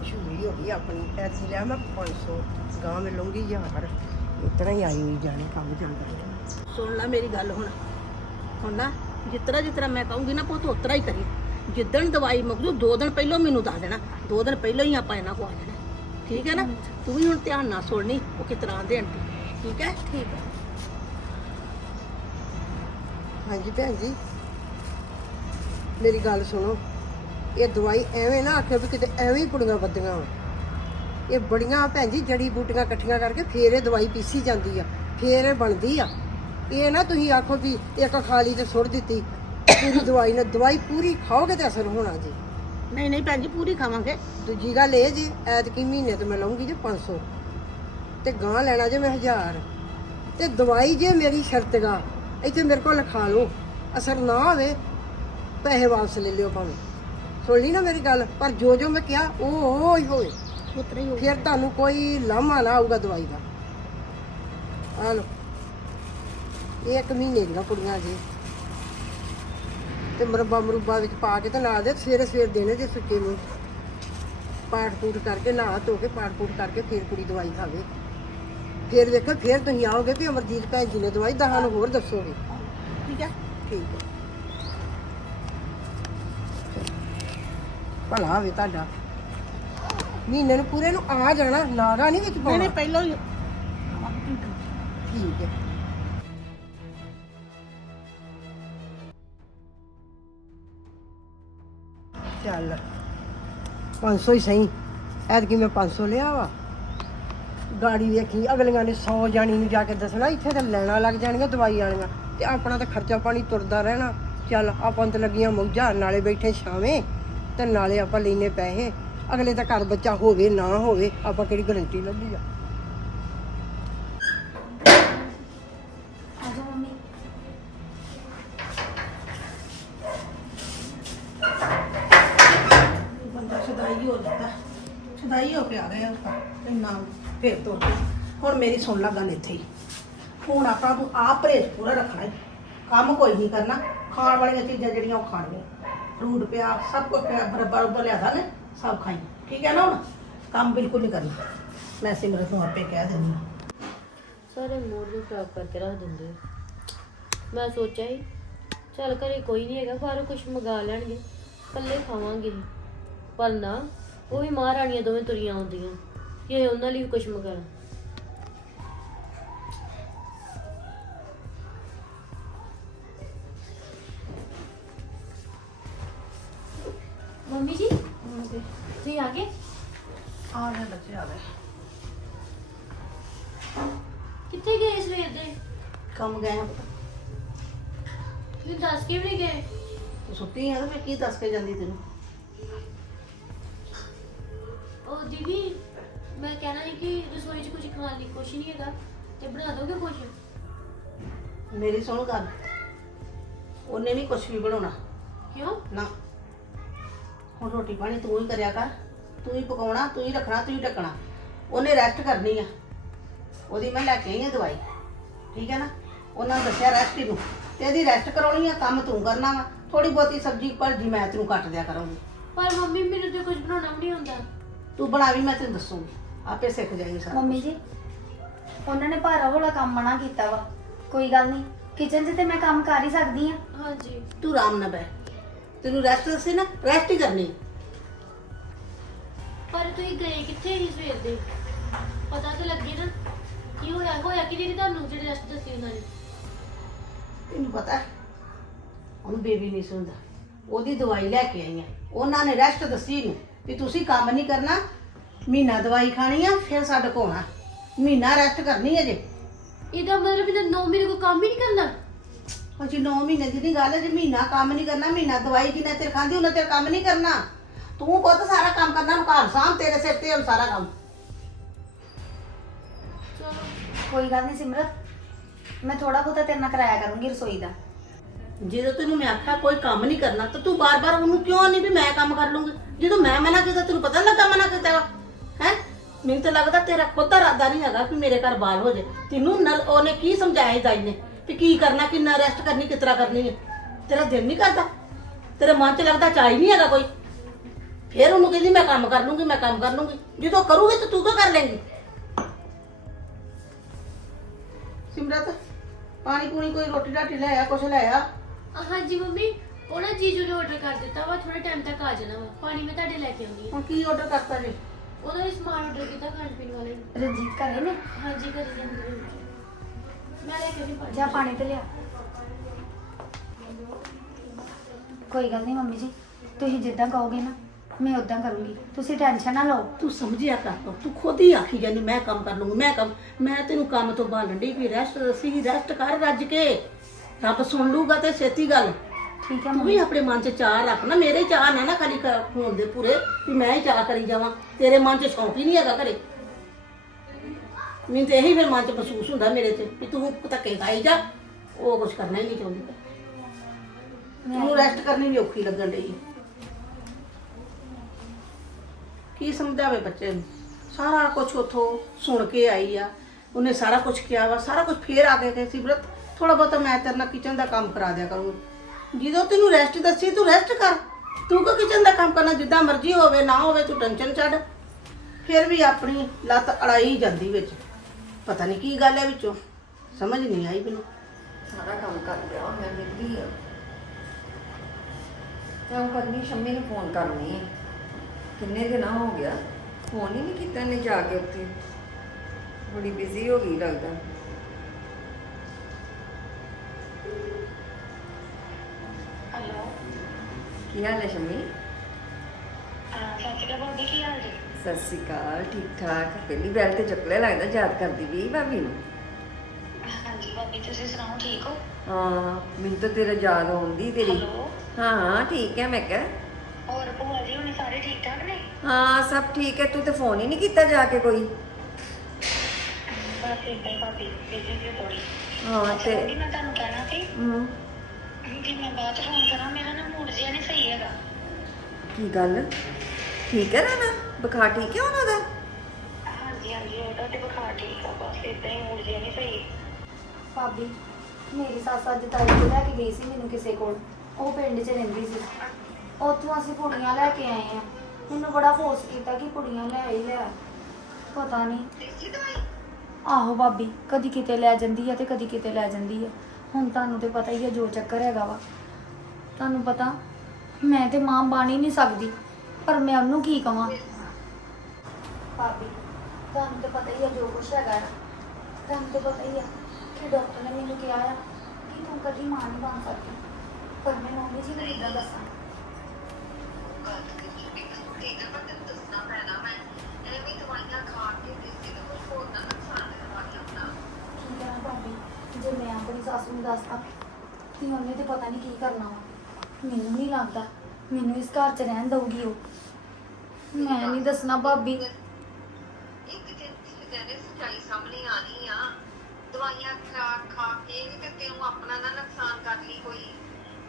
ਮਸ਼ਹੂਰੀ ਹੋ ਗਈ ਆਪਣੀ। ਐਸੀ ਲਿਆ ਮੈਂ 500 ਗਾਂ ਮੈਂ ਲਊਂਗੀ ਯਾਰ ਇਤਨਾ ਹੀ ਆਈ ਹੋਈ ਜਾਣੇ ਕੰਮ ਚੱਲਦਾ ਸੁਣ ਲੈ ਮੇਰੀ ਗੱਲ ਹੁਣ। ਹੁਣ ਨਾ ਜਿਤਨਾ ਜਿਤਨਾ ਮੈਂ ਕਹੂੰਗੀ ਨਾ ਪੁੱਤ ਉਤਰਾ ਹੀ ਕਰੀ। ਜਿੱਦਣ ਦਵਾਈ ਮੁੱਕਜੂ ਦੋ ਦਿਨ ਪਹਿਲਾਂ ਮੈਨੂੰ ਦੱਸ ਦੇਣਾ। ਦੋ ਦਿਨ ਪਹਿਲਾਂ ਹੀ ਆਪਾਂ ਇਹਨਾਂ ਕੋ ਆ ਜਾਣਾ। ਠੀਕ ਹੈ ਨਾ? ਤੂੰ ਵੀ ਹੁਣ ਧਿਆਨ ਨਾਲ ਸੁਣਨੀ ਉਹ ਤਰ੍ਹਾਂ ਦੇ ਆਂਟੀ। ਠੀਕ ਹੈ? ਠੀਕ ਹੈ। ਹਾਂਜੀ ਭੈਣ ਜੀ। ਮੇਰੀ ਗੱਲ ਸੁਣੋ। ਇਹ ਦਵਾਈ ਐਵੇਂ ਨਾ ਆਖਿਓ ਵੀ ਕਿਤੇ ਐਵੇਂ ਹੀ ਕੁੜੀਆਂ ਵੱਧੀਆਂ ਵਾ। ਇਹ ਬੜੀਆਂ ਭੈਣ ਜੀ ਜੜੀ ਬੂਟੀਆਂ ਇਕੱਠੀਆਂ ਕਰਕੇ ਫੇਰ ਇਹ ਦਵਾਈ ਪੀਸੀ ਜਾਂਦੀ ਆ ਫੇਰ ਇਹ ਬਣਦੀ ਆ। ਇਹ ਨਾ ਤੁਸੀਂ ਆਖੋ ਵੀ ਇੱਕ ਖਾਲੀ ਤੇ ਸੁੱਟ ਦਿੱਤੀ ਪੂਰੀ ਦਵਾਈ ਨਾਲ ਦਵਾਈ ਪੂਰੀ ਖਾਓਗੇ ਤੇ ਅਸਰ ਹੋਣਾ ਜੀ। ਨਹੀਂ ਨਹੀਂ ਭੈਣ ਜੀ ਪੂਰੀ ਖਾਵਾਂਗੇ। ਦੂਜੀ ਗੱਲ ਇਹ ਜੀ ਐਤਕੀ ਮਹੀਨੇ ਤੇ ਮੈਂ ਲਵਾਂਗੀ ਜੀ 500 ਤੇ ਗਾਂ ਲੈਣਾ ਜੇ ਮੈਂ 1000 ਤੇ ਦਵਾਈ ਜੇ ਮੇਰੀ ਸ਼ਰਤ ਗਾ ਇੱਥੇ ਮੇਰੇ ਕੋਲ ਲਿਖਾ ਲਓ ਅਸਰ ਨਾ ਹੋਵੇ ਪੈਸੇ ਵਾਪਸ ਲੈ ਲਿਓ ਭਾਵੇਂ। ਸੁਣ ਲਈ ਨਾ ਮੇਰੀ ਗੱਲ ਪਰ ਜੋ ਜੋ ਮੈਂ ਕਿਹਾ ਉਹ ਉਹ ਹੀ ਹੋਵੇ। ਉਤਰਾ ਹੀ ਹੋ ਫਿਰ ਤੁਹਾਨੂੰ ਕੋਈ ਲਾਮਾ ਨਾ ਆਊਗਾ ਦਵਾਈ ਦਾ। ਆ ਇਹ ਇੱਕ ਮਹੀਨੇ ਦੀਆਂ ਕੁੜੀਆਂ ਜੀ। ਤੇ ਮਰਬਾ ਮਰੂਬਾ ਵਿੱਚ ਪਾ ਕੇ ਤੇ ਨਾਲ ਦੇ ਸਵੇਰੇ ਸਵੇਰ ਦੇਣੇ ਜੇ ਸੁੱਕੇ ਨੂੰ ਪਾਠ ਪੂਠ ਕਰਕੇ ਨਹਾ ਧੋ ਕੇ ਪਾਠ ਪੂਠ ਕਰਕੇ ਫਿਰ ਕੁੜੀ ਦਵਾਈ ਖਾਵੇ। ਫਿਰ ਵੇਖੋ ਫਿਰ ਤੁਸੀਂ ਆਓਗੇ ਵੀ ਅਮਰਜੀਤ ਭੈਣ ਜੀ ਨੇ ਦਵਾਈ ਦਹਾਂ ਨੂੰ ਹੋਰ ਦੱਸੋਗੇ। ਠੀਕ ਹੈ। ਠੀਕ ਹੈ। ਭਲਾ ਹੋਵੇ ਤੁਹਾਡਾ। ਮਹੀਨੇ ਨੂੰ ਪੂਰੇ ਨੂੰ ਆ ਜਾਣਾ ਨਾਗਾ ਨਹੀਂ ਵਿੱਚ ਪਾਉਣਾ ਨਹੀਂ ਪਹਿਲਾਂ ਹੀ। ਠੀਕ ਹੈ। ਚੱਲ 500 ਹੀ ਸਹੀ। ਐਤਕੀ ਮੈਂ 500 ਲਿਆ ਵਾ। ਗਾੜੀ ਵੇਖੀ ਅਗਲੀਆਂ ਨੇ 100 ਜਾਣੀ ਨੂੰ ਜਾ ਕੇ ਦੱਸਣਾ ਇੱਥੇ ਤਾਂ ਲੈਣਾ ਲੱਗ ਜਾਣੀਆਂ ਦਵਾਈ ਵਾਲੀਆਂ। ਤੇ ਆਪਣਾ ਤਾਂ ਖਰਚਾ ਪਾਣੀ ਤੁਰਦਾ ਰਹਿਣਾ। ਚੱਲ ਆਪਾਂ ਤਾਂ ਲੱਗੀਆਂ ਮੌਜਾਂ ਨਾਲੇ ਬੈਠੇ ਛਾਵੇਂ। ਤੇ ਨਾਲੇ ਆਪਾਂ ਲੈਨੇ ਪੈਸੇ। ਅਗਲੇ ਦਾ ਘਰ ਬੱਚਾ ਹੋਵੇ, ਨਾ ਹੋਵੇ, ਆਪਾਂ ਕਿਹੜੀ ਗਰੰਟੀ ਲੱਭੀ ਆ? ਆਜੋ ਬੰਦਾ ਸਦਾਈ ਹੋ ਜਾਂਦਾ ਸਦਾਈ ਹੋ ਕੇ ਆ ਗਿਆ ਉਸਦਾ ਫੇਰ ਤੋਂ ਹੁਣ ਮੇਰੀ ਸੁਣ ਲਾ ਗੱਲ ਇੱਥੇ ਹੀ। ਹੁਣ ਆਪਾਂ ਨੂੰ ਆਪ ਪਰਹੇਜ਼ ਪੂਰਾ ਰੱਖਣਾ ਹੈ। ਕੰਮ ਕੋਈ ਨਹੀਂ ਕਰਨਾ। ਖਾਣ ਵਾਲੀਆਂ ਚੀਜ਼ਾਂ ਜਿਹੜੀਆਂ ਉਹ ਖਾਣੀਆਂ। ਫਰੂਟ ਪਿਆ, ਸਭ ਕੁਝ ਪਿਆ, ਬਰਾਬਰ ਉਧਰ ਲਿਆਦਾ ਨੇ ਸਭ ਖਾਈ। ਠੀਕ ਹੈ ਨਾ ਹੁਣ? ਕੰਮ ਬਿਲਕੁਲ ਨਹੀਂ ਕਰਨਾ। ਮੈਂ ਸਿਮਰਤ ਨੂੰ ਆਪੇ ਕਹਿ ਦਿੰਦੀ ਹਾਂ। ਸਾਰੇ ਮੂਡ ਨੂੰ ਖਰਾਬ ਕਰਕੇ ਰੱਖ ਦਿੰਦੇ ਆ। ਮੈਂ ਸੋਚਿਆ ਸੀ, ਚੱਲ ਘਰੇ ਕੋਈ ਨਹੀਂ ਹੈਗਾ ਬਾਹਰੋਂ ਕੁਝ ਮੰਗਾ ਲੈਣਗੇ, ਇਕੱਲੇ ਖਾਵਾਂਗੇ। ਪਰ ਨਾ, ਉਹ ਵੀ ਮਹਾਰਾਣੀਆਂ ਦੋਵੇਂ ਤੁਰੀਆਂ ਆਉਂਦੀਆਂ ਇਹ ਉਹਨਾਂ ਲਈ ਵੀ ਕੁਝ ਮੰਗਾਣਾ ਮੰਮੀ ਜੀ? ਤੁਸੀਂ ਆ ਗਏ? ਆ ਗਏ ਬੱਚੇ ਆ ਗਏ। ਕਿੱਥੇ ਗਏ ਸਵੇਰ ਦੇ? ਕੰਮ ਗਏ ਹਾਂ ਤੁਸੀਂ ਦੱਸ ਕੇ ਵੀ ਨਹੀਂ ਗਏ? ਤੂੰ ਸੁੱਤੀ ਆ ਤਾਂ ਫਿਰ ਕੀ ਦੱਸ ਕੇ ਜਾਂਦੀ ਤੈਨੂੰ? ਉਹ ਦੀਦੀ ਮੈਂ ਕਹਿਣਾ ਸੀ ਕਿ ਰਸੋਈ 'ਚ ਕੁਝ ਖਾਣ ਲਈ ਕੁਝ ਨਹੀਂ ਹੈਗਾ ਤੇ ਬਣਾ ਦੋਗੇ ਕੁਝ ਮੇਰੀ ਸੁਣ ਗੱਲ। ਉਹਨੇ ਨਹੀਂ ਕੁਝ ਵੀ ਬਣਾਉਣਾ। ਕਿਉਂ? ਨਾ। ਹੁਣ ਰੋਟੀ ਪਾਣੀ ਤੂੰ ਹੀ ਕਰਿਆ ਕਰ। ਤੂੰ ਹੀ ਪਕਾਉਣਾ ਤੂੰ ਹੀ ਰੱਖਣਾ ਤੂੰ ਹੀ ਢੱਕਣਾ। ਉਹਨੇ ਰੈਸਟ ਕਰਨੀ ਆ। ਉਹਦੀ ਮੈਂ ਲੈ ਕੇ ਆਈ ਆ ਦਵਾਈ। ਠੀਕ ਹੈ ਨਾ? ਉਹਨਾਂ ਨੇ ਦੱਸਿਆ ਰੈਸਟ ਨੂੰ। ਤੇ ਇਹਦੀ ਰੈਸਟ ਕਰਾਉਣੀ ਆ ਕੰਮ ਤੂੰ ਕਰਨਾ ਵਾ। ਥੋੜੀ ਬਹੁਤੀ ਸਬਜ਼ੀ ਭਰਜੀ ਮੈਂ ਤੈਨੂੰ ਕੱਟ ਦਿਆ ਕਰਾਂਗੀ। ਪਰ ਮੰਮੀ ਮੈਨੂੰ ਤੇ ਕੁਝ ਬਣਾਉਣਾ ਵੀ ਨਹੀਂ ਆਉਂਦਾ। ਤੂੰ ਬਣਾਵੀ ਮੈਂ ਤੈਨੂੰ ਦੱਸੂਗੀ। ਆਪੇ ਸਿੱਖ ਜਾਏਗੀ ਸਾਰਾ ਮੰਮੀ ਜੀ ਉਹਨਾਂ ਨੇ ਭਾਰਾ ਵਾਲਾ ਕੰਮ ਮਨਾ ਕੀਤਾ ਵਾ। ਕੋਈ ਗੱਲ ਨਹੀਂ ਕਿਚਨ 'ਚ ਤੇ ਮੈਂ ਕੰਮ ਕਰ ਹੀ ਸਕਦੀ ਆ। ਹਾਂਜੀ। ਤੂੰ ਆਰਾਮ ਨਾਲ ਬਹਿ। ਤੈਨੂੰ ਰੈਸਟ ਦੱਸੇ ਨਾ ਰੈਸਟ ਹੀ ਕਰਨੀ। ਪਰ ਤੁਸੀਂ ਗਏ ਕਿੱਥੇ ਸੀ ਸਵੇਰ ਦੇ? ਪਤਾ ਤਾਂ ਲੱਗੇ ਨਾ। ਕੀ ਹੋਇਆ ਹੋਇਆ ਕਿ ਜਿਹੜੀ ਤੁਹਾਨੂੰ ਜਿਹੜੇ ਰੈਸਟ ਦੱਸੀ ਉਹਨਾਂ ਨੇ? ਤੈਨੂੰ ਪਤਾ ਉਹਨੂੰ ਬੇਬੀ ਨਹੀਂ ਸੁਣਦਾ। ਉਹਦੀ ਦਵਾਈ ਲੈ ਕੇ ਆਈ ਆ ਉਹਨਾਂ ਨੇ ਰੈਸਟ ਦੱਸੀ ਨੂੰ ਵੀ ਤੁਸੀਂ ਕੰਮ ਨਹੀਂ ਕਰਨਾ ਮਹੀਨਾ ਦਵਾਈ ਖਾਣੀ ਆ ਫਿਰ ਸਾਡੇ ਕੋਲ ਆਉਣਾ। ਮਹੀਨਾ ਰੈਸਟ ਕਰਨੀ ਹੈ ਜੇ। ਇਹਦਾ ਮਤਲਬ ਇਹਦਾ 9 ਮਹੀਨੇ ਕੋਈ ਕੰਮ ਹੀ ਨਹੀਂ ਕਰਨਾ? ਹਾਂਜੀ 9 ਮਹੀਨੇ ਦੀ ਨਹੀਂ ਗੱਲ ਹੈ ਜੇ ਮਹੀਨਾ ਕੰਮ ਨਹੀਂ ਕਰਨਾ ਮਹੀਨਾ ਦਵਾਈ ਜਿੰਨਾ ਚਿਰ ਖਾਂਦੀ ਉਹਨਾਂ ਚਿਰ ਕੰਮ ਨਹੀਂ ਕਰਨਾ। ਤੂੰ ਪੁੱਤ ਸਾਰਾ ਕੰਮ ਕਰਨਾ ਨੂੰ ਘਰ ਸਾਂਭ ਤੇਰੇ ਸਿਰ ਤੇ ਹੁਣ ਸਾਰਾ ਕੰਮ। ਕੋਈ ਗੱਲ ਨਹੀਂ ਸਿਮਰਤ ਮੈਂ ਥੋੜਾ ਬਹੁਤਾ ਤੇਰੇ ਨਾਲ ਕਰਾਇਆ ਕਰੂੰਗੀ ਰਸੋਈ ਦਾ। ਜਦੋਂ ਤੈਨੂੰ ਮੈਂ ਆਖਿਆ ਕੋਈ ਕੰਮ ਨਹੀਂ ਕਰਨਾ ਤਾਂ ਤੂੰ ਬਾਰ-ਬਾਰ ਉਹਨੂੰ ਕਿਉਂ ਨਹੀਂ ਵੀ ਮੈਂ ਕੰਮ ਕਰ ਲੂੰਗੀ? ਜਦੋਂ ਮੈਂ ਮਨਾ ਕੀਤਾ ਤੈਨੂੰ ਪਤਾ ਨੀ ਲੱਗਾ ਮਨਾ ਕੀਤਾ ਹੈ? ਮੈਨੂੰ ਤਾਂ ਲੱਗਦਾ ਤੇਰਾ ਖੁਦ ਦਾ ਇਰਾਦਾ ਨਹੀਂ ਹੈਗਾ ਕਿ ਮੇਰੇ ਘਰ ਬਾਲ ਹੋ ਜੇ ਤੈਨੂੰ ਨਲ ਉਹਨੇ ਕੀ ਸਮਝਾਇਆ ਦਾਈ ਨੇ? ਕਿ ਕੀ ਕਰਨਾ ਕਿੰਨਾ ਰੈਸਟ ਕਰਨੀ ਕਿਸ ਤਰ੍ਹਾਂ ਕਰਨੀ ਹੈ। ਤੇਰਾ ਦਿਲ ਨਹੀਂ ਕਰਦਾ। ਤੇਰੇ ਮਨ 'ਚ ਲੱਗਦਾ ਚਾਹੀ ਨਹੀਂ ਹੈਗਾ ਕੋਈ। ਫਿਰ ਉਹਨੂੰ ਕਹਿੰਦੀ ਮੈਂ ਕੰਮ ਕਰ ਲੂੰਗੀ ਮੈਂ ਕੰਮ ਕਰ ਲੂੰਗੀ। ਜਦੋਂ ਕਰੂਗੀ ਤਾਂ ਤੂੰ ਕਿਉਂ ਕਰ ਲੇਂਗੀ ਸਿਮਰਤ ਪਾਣੀ ਪੂਣੀ ਕੋਈ ਰੋਟੀ ਰਾਟੀ ਲੈ ਆ ਕੁਛ ਲੈ ਆ? ਹਾਂਜੀ ਮੰਮੀ ਉਹ ਨਾ ਜੀਜੂ ਨੇ ਆਰਡਰ ਕਰ ਦਿੱਤਾ ਵਾ ਥੋੜੇ ਟਾਈਮ ਤੱਕ ਆ ਜਾਣਾ ਵਾ। ਪਾਣੀ ਮੈਂ ਤੁਹਾਡੇ ਲੈ ਕੇ ਆਉਂਦੀ ਹਾਂ। ਹੁਣ ਕੀ ਆਰਡਰ ਕਰਤਾ ਜੀ? ਉਹਨਾਂ ਨੇ ਸਮਾਨ ਆਰਡਰ ਕੀਤਾ ਖਾਣ ਪੀਣ ਵਾਲੇ ਨੂੰ। ਰਣਜੀਤ ਘਰੇ ਨੇ? ਹਾਂਜੀ ਕਰੀ ਜਾਂਦੇ ਜਾ ਪਾਣੀ ਤੇ ਲਿਆ। ਕੋਈ ਗੱਲ ਨਹੀਂ ਮੰਮੀ ਜੀ ਤੁਸੀਂ ਜਿੱਦਾਂ ਕਹੋਗੇ ਨਾ ਮੈਂ ਉਦਾਂ ਕਰੂੰਗੀ। ਤੁਸੀਂ ਟੈਨਸ਼ਨ ਨਾ ਲਓ। ਤੂੰ ਸਮਝਿਆ ਕਰ ਤੂੰ। ਖੁਦ ਹੀ ਆਖੀ ਜਾਨੀ ਮੈਂ ਕੰਮ ਕਰ ਲੂੰਗੀ ਮੈਂ ਕੰਮ ਮੈਂ ਤੈਨੂੰ ਕੰਮ ਤੋਂ ਬਾਹਰ ਡਈ ਵੀ ਰੈਸਟ ਅਸੀਂ ਰੈਸਟ ਕਰ ਰੱਜ ਕੇ। ਰੱਬ ਸੁਣ ਲੂਗਾ ਤੇ ਛੇਤੀ ਗੱਲ। ਠੀਕ ਹੈ ਤੂੰ ਮੰਮੀ। ਵੀ ਆਪਣੇ ਮਨ 'ਚ ਚਾਹ ਰੱਖ ਨਾ ਮੇਰੇ ਚਾਹ ਨਾ ਨਾ ਖਾਲੀ ਕਰ ਹੋਣ ਦੇ ਪੂਰੇ ਵੀ ਮੈਂ ਹੀ ਚਾਹ ਕਰੀ ਜਾਵਾਂ। ਤੇਰੇ ਮਨ 'ਚ ਸ਼ੌਂਕ ਹੀ ਨਹੀਂ ਹੈਗਾ ਘਰੇ। ਮੈਨੂੰ ਤੇ ਇਹੀ ਫਿਰ ਮਨ 'ਚ ਮਹਿਸੂਸ ਹੁੰਦਾ ਮੇਰੇ ਤੇ, ਵੀ ਤੂੰ ਧੱਕੇ ਖਾਈ ਜਾ, ਉਹ ਕੁਝ ਕਰਨਾ ਹੀ ਨਹੀਂ ਚਾਹੁੰਦੀ। ਮੈਨੂੰ ਰੈਸਟ ਕਰਨੀ ਵੀ ਔਖੀ ਲੱਗਣ ਡਈ ਹੈ ਕੀ ਸਮਝਾਵੇ ਬੱਚੇ ਨੂੰ? ਸਾਰਾ ਕੁਝ ਉਥੋਂ ਸੁਣ ਕੇ ਆਈ ਆ, ਉਹਨੇ ਸਾਰਾ ਕੁਝ ਕਿਹਾ ਵਾ, ਸਾਰਾ ਕੁਝ ਫੇਰ ਆ ਕੇ ਕਹੇ ਬ੍ਰਤ ਥੋੜਾ ਬਹੁਤਾ ਮੈਂ ਤੇਰੇ ਨਾਲ ਕਿਚਨ ਦਾ ਕੰਮ ਕਰਾ ਦਿਆ ਕਰੂੰਗੀ। ਜਦੋਂ ਤੈਨੂੰ ਰੈਸਟ ਦੱਸੀ, ਤੂੰ ਰੈਸਟ ਕਰ। ਤੂੰ ਕੋ ਕਿਚਨ ਦਾ ਕੰਮ ਕਰਨਾ? ਜਿੱਦਾਂ ਮਰਜ਼ੀ ਹੋਵੇ, ਨਾ ਹੋਵੇ, ਤੂੰ ਟੈਨਸ਼ਨ ਛੱਡ। ਫਿਰ ਵੀ ਆਪਣੀ ਲੱਤ ਅੜਾਈ ਜਾਂਦੀ ਵਿੱਚ। ਪਤਾ ਨਹੀਂ ਕੀ ਗੱਲ ਹੈ ਵਿੱਚੋਂ। ਸਮਝ ਨਹੀਂ ਆਈ ਮੈਨੂੰ। ਸਾਰਾ ਕੰਮ ਕਰ ਲਿਆ ਮੈਂ ਵਿਹਲੀ ਆ। ਤਾਂ ਕਰਨੀ ਸ਼ੰਮੀ ਨੂੰ ਫੋਨ ਕਰਨੀ ਹੈ ਕਿੰਨੇ ਦਿਨ ਹੋ ਗਿਆ ਫੋਨ ਹੀ ਨਹੀਂ ਕੀਤਾ ਨੇ ਜਾ ਕੇ ਉੱਥੇ। ਬੜੀ ਬਿਜ਼ੀ ਹੋ ਗਈ ਲੱਗਦਾ। ਹੈਲੋ ਕੀ ਹਾਲ ਹੈ ਸ਼ੰਮੀ? ਸਤਿ ਸ਼੍ਰੀ ਅਕਾਲ ਭਾਬੀ ਕੀ ਹਾਲ ਜੀ ਸਤਿ ਸ਼੍ਰੀ ਅਕਾਲ ਠੀਕ ਠਾਕ? ਪਹਿਲੀ ਬੈਲ ਤੇ ਚੁੱਕ ਲਿਆ ਲੱਗਦਾ ਯਾਦ ਕਰਦੀ ਵੀ ਭਾਬੀ ਨੂੰ। ਹਾਂਜੀ ਭਾਬੀ ਤੁਸੀਂ ਸੁਣਾਓ ਠੀਕ ਹੋ? ਹਾਂ ਮੈਨੂੰ ਤਾਂ ਤੇਰਾ ਯਾਦ ਆਉਂਦੀ ਤੇਰੀ। ਹੈਲੋ? ਹਾਂ ਹਾਂ ਠੀਕ ਹੈ ਮੈਂ ਕਿਹਾ। ਹੋਰ ਭੂਆ ਜੀ ਹੁਣੀ ਸਾਰੇ ਠੀਕ ਠਾਕ ਨੇ? ਹਾਂ ਸਭ ਠੀਕ ਹੈ ਤੂੰ ਤੇ ਫੋਨ ਹੀ ਨਹੀਂ ਕੀਤਾ ਜਾ ਕੇ ਕੋਈ। ਬਸ ਇਦਾਂ ਹੀ ਭਾਬੀ ਬਿਜ਼ੀ ਸੀ ਥੋੜੀ ਹਾਂ ਤੇ ਭਾਬੀ ਮੈਂ ਤੁਹਾਨੂੰ ਕਹਿਣਾ ਸੀ। ਹਮ, ਕਿ ਮੈਂ ਬਾਅਦ ਚ ਫੋਨ ਕਰਾਂ ਮੇਰਾ ਨਾ ਮੂਡ ਜਿਹਾ ਨਹੀਂ ਸਹੀ ਹੈਗਾ। ਕੀ ਗੱਲ? ਠੀਕ ਹੈ ਨਾ? ਬੁਖਾਰ ਠੀਕ ਹੈ ਉਹਨਾਂ ਦਾ? ਹਾਂਜੀ ਹਾਂਜੀ ਉਹਦਾ ਤੇ ਬੁਖਾਰ ਠੀਕ ਆ ਬਸ ਇਦਾਂ ਹੀ ਮੂਡ ਜਿਹਾ ਨਹੀਂ ਸਹੀ। ਭਾਬੀ ਮੇਰੀ ਸੱਸ ਅੱਜ ਤਾਈ ਕੋਲ ਲੈ ਕੇ ਗਈ ਸੀ ਮੈਨੂੰ ਕਿਸੇ ਕੋਲ। ਉਹ ਪਿੰਡ 'ਚ ਰਹਿੰਦੀ ਸੀ। ਉੱਥੋਂ ਅਸੀਂ ਕੁੜੀਆਂ ਲੈ ਕੇ ਆਏ ਆ। ਮੈਨੂੰ ਬੜਾ ਫੋਰਸ ਕੀਤਾ ਕਿ ਕੁੜੀਆਂ ਲੈ ਹੀ ਲੈ ਪਤਾ ਨਹੀਂ। ਆਹੋ ਭਾਬੀ ਕਦੀ ਕਿਤੇ ਲੈ ਜਾਂਦੀ ਆ ਤੇ ਕਦੀ ਕਿਤੇ ਲੈ ਜਾਂਦੀ ਆ। ਹੁਣ ਤੁਹਾਨੂੰ ਤੇ ਪਤਾ ਹੀ ਆ ਜੋ ਚੱਕਰ ਹੈਗਾ ਵਾ। ਤੁਹਾਨੂੰ ਪਤਾ ਮੈਂ ਤੇ ਮਾਂ ਬਣ ਹੀ ਨਹੀਂ ਸਕਦੀ। ਪਰ ਮੈਂ ਉਹਨੂੰ ਕੀ ਕਵਾਂ? ਭਾਬੀ ਤੁਹਾਨੂੰ ਤੇ ਪਤਾ ਹੀ ਆ ਜੋ ਕੁਛ ਹੈਗਾ ਆ ਤੁਹਾਨੂੰ ਤੇ ਪਤਾ ਹੀ ਆ ਕਿ ਡਾਕਟਰ ਨੇ ਮੈਨੂੰ ਕਿਹਾ ਆ ਕਿ ਤੂੰ ਕਦੀ ਮਾਂ ਨਹੀਂ ਬਣ ਸਕਦੀ। ਪਰ ਮੈਂ ਮੰਮੀ ਜੀ ਨੂੰ ਕਿੱਦਾਂ ਦੱਸਾਂ। ਕੀ ਕਰਾਂ ਭਾਬੀ? ਜੇ ਮੈਂ ਆਪਣੀ ਸੱਸ ਨੂੰ ਦੱਸਾਂ ਤੇ ਉਹਨੇ ਤੇ ਪਤਾ ਨਹੀਂ ਕੀ ਕਰਨਾ ਵਾ। ਮੈਨੂੰ ਨਹੀਂ ਲੱਗਦਾ ਮੈਨੂੰ ਇਸ ਘਰ 'ਚ ਰਹਿਣ ਦਊਗੀ ਉਹ। ਮੈਂ ਨਹੀਂ ਦੱਸਣਾ ਭਾਬੀ। ਸੱਚਾਈ ਸਾਹਮਣੇ ਆਣੀ ਆ। ਦਵਾਈਆਂ ਖਾ ਖਾ ਕੇ ਵੀ ਤੇ ਤੈਨੂੰ ਆਪਣਾ ਨਾ ਨੁਕਸਾਨ ਕਰ ਲਈ ਕੋਈ।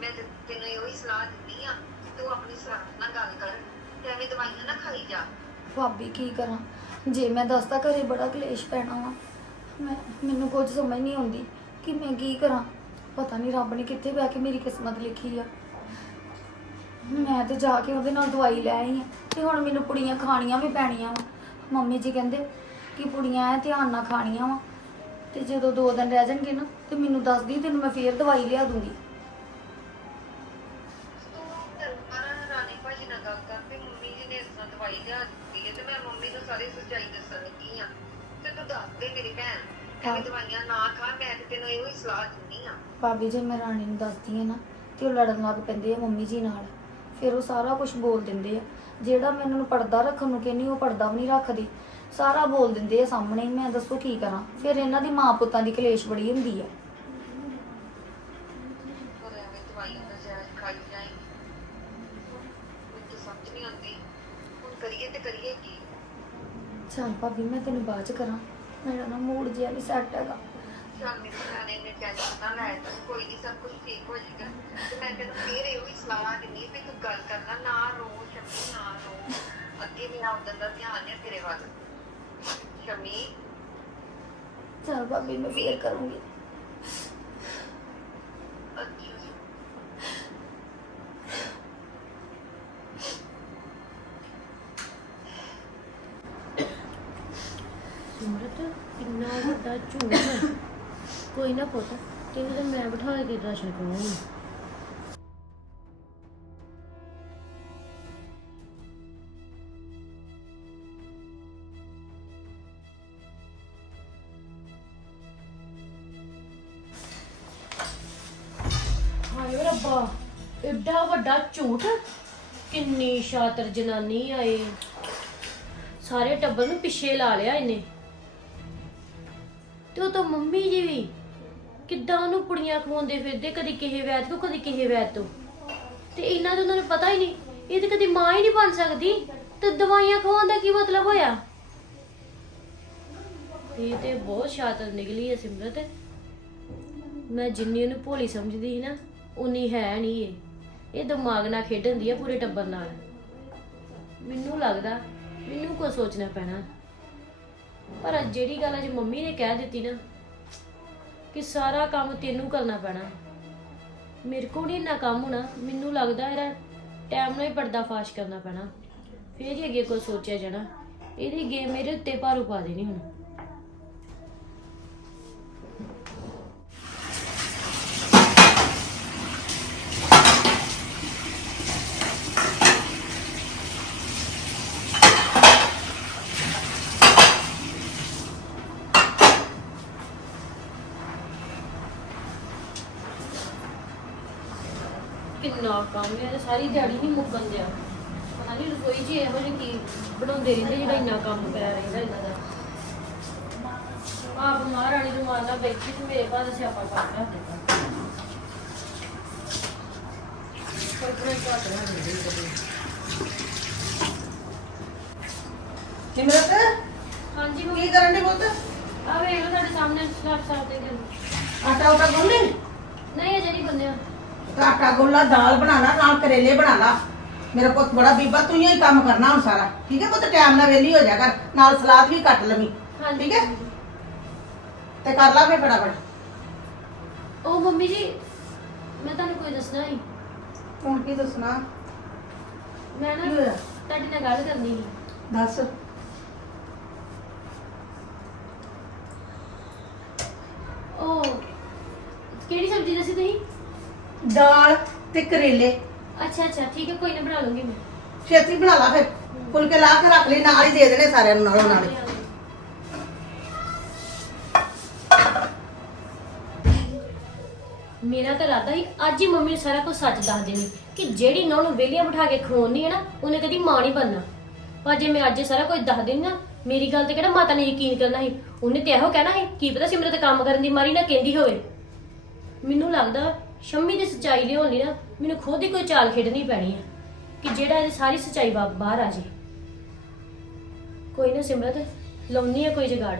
ਮੈਂ ਤੈਨੂੰ ਇਹੋ ਹੀ ਸਲਾਹ ਦਿੰਦੀ ਆ ਤੂੰ ਆਪਣੀ ਸੱਸ ਨਾਲ ਗੱਲ ਕਰ ਤੇ ਐਵੇਂ ਦਵਾਈਆਂ ਨਾ ਖਾਈ ਜਾ। ਭਾਬੀ, ਕੀ ਕਰਾਂ? ਜੇ ਮੈਂ ਦੱਸਦਾ ਘਰੇ ਬੜਾ ਕਲੇਸ਼ ਪੈਣਾ ਵਾ, ਮੈਂ, ਮੈਨੂੰ ਕੁਝ ਸਮਝ ਨਹੀਂ ਆਉਂਦੀ ਕਿ ਮੈਂ ਕੀ ਕਰਾਂ। ਪਤਾ ਨਹੀਂ ਰੱਬ ਨੇ ਕਿੱਥੇ ਬਹਿ ਕੇ ਮੇਰੀ ਕਿਸਮਤ ਲਿਖੀ ਆ। ਮੈਂ ਤੇ ਜਾ ਕੇ ਉਹਦੇ ਨਾਲ ਦਵਾਈ ਲੈ ਆਈ ਆ, ਤੇ ਹੁਣ ਮੈਨੂੰ ਪੁੜੀਆਂ ਖਾਣੀਆਂ ਵੀ ਪੈਣੀਆਂ ਵਾ। ਮੰਮੀ ਜੀ ਕਹਿੰਦੇ ਕਿ ਪੁੜੀਆਂ ਐ ਧਿਆਨ ਨਾਲ ਖਾਣੀਆਂ ਵਾ। ਤੇ ਜਦੋਂ ਦੋ ਦਿਨ ਰਹਿ ਜਾਣਗੇ ਨਾ ਤੇ ਮੈਨੂੰ ਦੱਸਦੀ ਤੈਨੂੰ ਮੈਂ ਫੇਰ ਦਵਾਈ ਲਿਆ ਦੂੰਗੀ। ਤੂੰ ਘਰ ਪਰ ਰਾਣੀ ਭਾਜੀ ਨਾਲ ਗੱਲ ਕਰ ਤੇ ਮੰਮੀ ਜੀ ਨੇ ਇਸ ਤਰ੍ਹਾਂ ਦਵਾਈ ਲਿਆ ਦਿੱਤੀ ਹੈ। ਤੇ ਮੈਂ ਮੰਮੀ ਨੂੰ ਸਾਰੀ ਸੱਚਾਈ ਦੱਸਣ ਲੱਗੀ ਆ ਤੇ ਤੂੰ ਦੱਸ ਦੇ ਮੇਰੀ ਭੈਣ ਹਾਂ। ਐਵੇਂ ਦਵਾਈਆਂ ਨਾ ਖਾ ਮੈਂ ਤੇ ਤੈਨੂੰ ਇਹੋ ਹੀ ਸਲਾਹ ਦਿੰਦੀ ਆ ਭਾਬੀ ਜੇ ਮੈਂ ਰਾਣੀ ਨੂੰ ਦੱਸਦੀ ਆ ਨਾ ਤੇ ਉਹ ਲੜਨ ਲੱਗ ਪੈਂਦੇ ਆ ਮੰਮੀ ਜੀ ਨਾਲ। ਫਿਰ ਉਹ ਸਾਰਾ ਕੁਝ ਬੋਲ ਦਿੰਦੇ ਆ। ਜਿਹੜਾ ਮੈਂ ਉਹਨਾਂ ਨੂੰ ਪਰਦਾ ਰੱਖਣ ਨੂੰ ਕਹਿੰਦੀ ਉਹ ਪਰਦਾ ਵੀ ਨਹੀਂ ਰੱਖਦੀ। ਸਾਰਾ ਬੋਲ ਦਿੰਦੇ ਆ ਸਾਹਮਣੇ ਹੀ, ਮੈਂ ਦੱਸੋ ਕੀ ਕਰਾਂ? ਫਿਰ ਇਹਨਾਂ ਦੀ ਮਾਂ ਪੁੱਤਾਂ ਦੀ ਕਲੇਸ਼ ਬੜੀ ਹੁੰਦੀ ਆ। ਪਰ ਐਵੇਂ ਦਵਾਈਆਂ ਦਾ ਜਾਇਜ਼ ਖਾਈ ਜਾਏ ਮੈਨੂੰ ਤਾਂ ਸਮਝ ਨਹੀਂ ਆਉਂਦੀ। ਹੁਣ ਕਰੀਏ ਤੇ ਕਰੀਏ ਕੀ? ਚੱਲ ਭਾਬੀ ਮੈਂ ਤੈਨੂੰ ਬਾਅਦ ਚ ਕਰਾਂ। ਮੇਰਾ ਨਾ ਮੂਡ ਜਿਹਾ ਨਹੀਂ ਸੈੱਟ ਹੈਗਾ। ਚੱਲ ਮੇਰੇ ਸਿਆਣੇ ਨੇ ਟੈਨਸ਼ਨ ਨਾ ਲੈ ਤੂੰ ਕੋਈ ਨਹੀਂ ਸਭ ਕੁਝ ਠੀਕ ਹੋ ਜਾਏਗਾ ਤੇ ਮੈਂ ਤੈਨੂੰ ਫੇਰ ਇਹੋ ਹੀ ਸਲਾਹ ਦਿੰਦੀ ਵੀ ਤੂੰ ਗੱਲ ਕਰਨਾ ਨਾ ਰੋ ਸ਼ਮੀ ਨਾ ਰੋ ਅੱਗੇ ਮੇਰਾ ਉਦੋਂ ਦਾ ਧਿਆਨ ਹੈ ਤੇਰੇ ਵੱਲ ਸ਼ਮੀ ਚੱਲ ਭਾਬੀ ਮੈਂ ਫੇਰ ਕਰੂੰਗੀ ਅੱਛਾ ਜੀ। ਕੋਈ ਨਾ ਪੁੱਤ ਤੈਨੂੰ ਤਾਂ ਮੈਂ ਬਿਠਾ ਕੇ ਦਰਸ਼ਨ ਕਰਾਉਂਗੀ ਹਾਏ ਰੱਬਾ ਐਡਾ ਵੱਡਾ ਝੂਠ, ਕਿੰਨੀ ਸ਼ਾਤਰ ਜਨਾਨੀ ਆਏ। ਸਾਰੇ ਟੱਬਰ ਨੂੰ ਪਿੱਛੇ ਲਾ ਲਿਆ ਇਹਨੇ। ਤੇ ਉਹ ਤਾਂ ਮੰਮੀ ਜੀ ਵੀ। ਕਿੱਦਾਂ ਉਹਨੂੰ ਪੁੜੀਆਂ ਖਵਾਉਂਦੇ ਫਿਰਦੇ, ਕਦੀ ਕਿਸੇ ਵੈਦ ਤੋਂ, ਕਦੀ ਕਿਸੇ ਵੈਦ ਤੋਂ। ਤੇ ਇਹਨਾਂ ਦਾ ਉਹਨਾਂ ਨੂੰ ਪਤਾ ਹੀ ਨਹੀਂ, ਇਹ ਤੇ ਕਦੀ ਮਾਂ ਹੀ ਨਹੀਂ ਬਣ ਸਕਦੀ। ਤੇ ਦਵਾਈਆਂ ਖਵਾਉਣ ਦਾ ਕੀ ਮਤਲਬ ਹੋਇਆ? ਇਹ ਤੇ ਬਹੁਤ ਸ਼ਾਤਰ ਨਿਕਲੀ ਹੈ ਸਿਮਰਤ। ਮੈਂ ਜਿੰਨੀ ਉਹਨੂੰ ਭੋਲੀ ਸਮਝਦੀ ਸੀ ਨਾ, ਉਨੀ ਹੈ ਨਹੀਂ ਇਹ। ਇਹ ਦਿਮਾਗ ਨਾਲ ਖੇਡਣ ਦੀ ਆ ਪੂਰੇ ਟੱਬਰ ਨਾਲ। ਮੈਨੂੰ ਲੱਗਦਾ, ਮੈਨੂੰ ਕੋ ਸੋਚਣਾ ਪੈਣਾ। ਪਰ ਅੱਜ ਜਿਹੜੀ ਗੱਲ ਅੱਜ ਮੰਮੀ ਨੇ ਕਹਿ ਦਿੱਤੀ ਨਾ ਕਿ ਸਾਰਾ ਕੰਮ ਤੈਨੂੰ ਕਰਨਾ ਪੈਣਾ। ਮੇਰੇ ਕੋਲ ਨਹੀਂ ਇੰਨਾ ਕੰਮ ਹੋਣਾ, ਮੈਨੂੰ ਲੱਗਦਾ ਇਹਦਾ ਟਾਈਮ ਨਾਲ ਹੀ ਪਰਦਾ ਫਾਸ਼ ਕਰਨਾ ਪੈਣਾ। ਫੇਰ ਹੀ ਅੱਗੇ ਕੋਈ ਸੋਚਿਆ ਜਾਣਾ। ਇਹਦੀ ਗੇਮ ਮੇਰੇ ਉੱਤੇ ਭਾਰੂ ਪਾ ਦੇਣੀ ਹੁਣ। ਕਿੰਨਾ ਕੰਮ ਹੈ ਸਾਰੀ ਦਿਹਾੜੀ ਨਹੀਂ ਮੁੱਕਣ ਦਿਆ। ਪਤਾ ਨਹੀਂ ਰਸੋਈ 'ਚ ਇਹੋ ਜਿਹੀ ਕੀ ਬਣਾਉਂਦੇ ਰਹਿੰਦੇ ਜਿਹੜਾ ਇੰਨਾ ਕੰਮ ਪਿਆ ਰਹਿੰਦਾ ਇਹਨਾਂ ਦਾ। ਆਪ ਮਹਾਰਾਣੀ ਨੂੰ ਮਾਰਨਾ ਬੈਠੀ ਤੇ ਮੇਰੇ ਬਾਅਦ ਸਿਆਪਾ ਕਰ ਰੱਖ ਦਿੱਤਾ। ਕੋਈ ਕੋਈ ਘੱਟ ਨਾ ਦਿੰਦੇ ਕਦੇ। ਸਿਮਰਤ ਹਾਂਜੀ ਕੀ ਮੰਮੀ? ਕਰਨ ਦੀ ਪੁੱਤ? ਆ ਵੇਖ ਲਓ ਤੁਹਾਡੇ ਸਾਹਮਣੇ ਸਲਾਟ ਸਾਫ਼ ਦੇ ਦਿਓ ਆਟਾ ਉਟਾ ਗੁੰਨ ਲਈ? ਨਹੀਂ ਅਜੇ ਨਹੀਂ ਬੰਨਿਆ ਤਾਂ ਆਟਾ ਗੁੰਨ ਦਾਲ ਬਣਾਣਾ ਨਾਲ ਕਰੇਲੇ ਬਣਾਣਾ ਮੇਰਾ ਪੁੱਤ ਬੜਾ ਬੀਬਾ ਤੂੰ ਹੀ ਕੰਮ ਕਰਨਾ ਹੁਣ ਸਾਰਾ। ਠੀਕ ਹੈ ਪੁੱਤ ਟਾਈਮ ਨਾਲ ਵੇਲੀ ਹੋ ਜਾ ਕਰ ਨਾਲ ਸਲਾਦ ਵੀ ਕੱਟ ਲਵੀਂ। ਹਾਂਜੀ ਠੀਕ ਹੈ? ਤੇ ਕਰ ਲਾ ਫੇ ਫਟਾਫਟ। ਉਹ ਮੰਮੀ ਜੀ ਮੈਂ ਤੁਹਾਨੂੰ ਕੋਈ ਦੱਸਣਾ ਸੀ? ਹੁਣ ਕੀ ਦੱਸਣਾ? ਮੈਂ ਨਾ ਕੀ ਹੋਇਆ? ਤੁਹਾਡੇ ਨਾਲ ਗੱਲ ਕਰਨੀ ਸੀ। ਦੱਸ। ਉਹ ਕਿਹੜੀ ਸਬਜ਼ੀ ਦੱਸੀ ਤੁਸੀਂ? ਦਾਲ ਤੇ ਕਰੇਲੇ। ਅੱਛਾ ਅੱਛਾ ਠੀਕ ਹੈ ਕੋਈ ਨਾ ਬਣਾ ਲੂੰਗੀ ਮੈਂ। ਛੇਤੀ ਬਣਾ ਲਾ ਫਿਰ। ਫੁਲਕੇ ਲਾ ਕੇ ਰੱਖ ਲਈ ਨਾਲ ਹੀ ਦੇ ਦੇਣੇ ਸਾਰਿਆਂ ਨੂੰ ਨਾਲੋਂ ਨਾਲੇ। ਮੇਰਾ ਤਾਂ ਇਰਾਦਾ ਸੀ ਅੱਜ ਹੀ ਮੰਮੀ ਨੂੰ ਸਾਰਾ ਕੁਝ ਸੱਚ ਦੱਸ ਦੇਣੀ ਕਿ ਜਿਹੜੀ ਨੌਂ ਨੂੰ ਵੇਲੀਆਂ ਬਿਠਾ ਕੇ ਖਵਾਉਣੀ ਹੈ ਨਾ ਉਹਨੇ ਕਦੀ ਮਾਂ ਨਹੀਂ ਬਣਨਾ। ਪਰ ਜੇ ਮੈਂ ਅੱਜ ਸਾਰਾ ਕੁਝ ਦੱਸ ਦੇਣੀ ਨਾ ਮੇਰੀ ਗੱਲ ਤੇ ਕਿਹੜਾ ਮਾਤਾ ਨੇ ਯਕੀਨ ਕਰਨਾ ਸੀ? ਉਹਨੇ ਤੇ ਇਹੋ ਕਹਿਣਾ ਸੀ ਕੀ ਪਤਾ ਸਿਮਰਤ ਕੰਮ ਕਰਨ ਦੀ ਮਾਰੀ ਨਾ ਕਹਿੰਦੀ ਹੋਵੇ। ਮੈਨੂੰ ਲੱਗਦਾ ਸ਼ੰਮੀ ਦੀ ਸੱਚਾਈ ਲਿਆਉਣ ਲਈ ਨਾ, ਮੈਨੂੰ ਖੁਦ ਹੀ ਕੋਈ ਚਾਲ ਖੇਡਣੀ ਪੈਣੀ ਹੈ ਕਿ ਜਿਹੜਾ ਇਹਦੀ ਸਾਰੀ ਸੱਚਾਈ ਬਾਹਰ ਆ ਜੇ। ਕੋਈ ਨਾ ਸਿਮਰਤ, ਲਾਉਣੀ ਹੈ ਕੋਈ ਜੁਗਾੜ।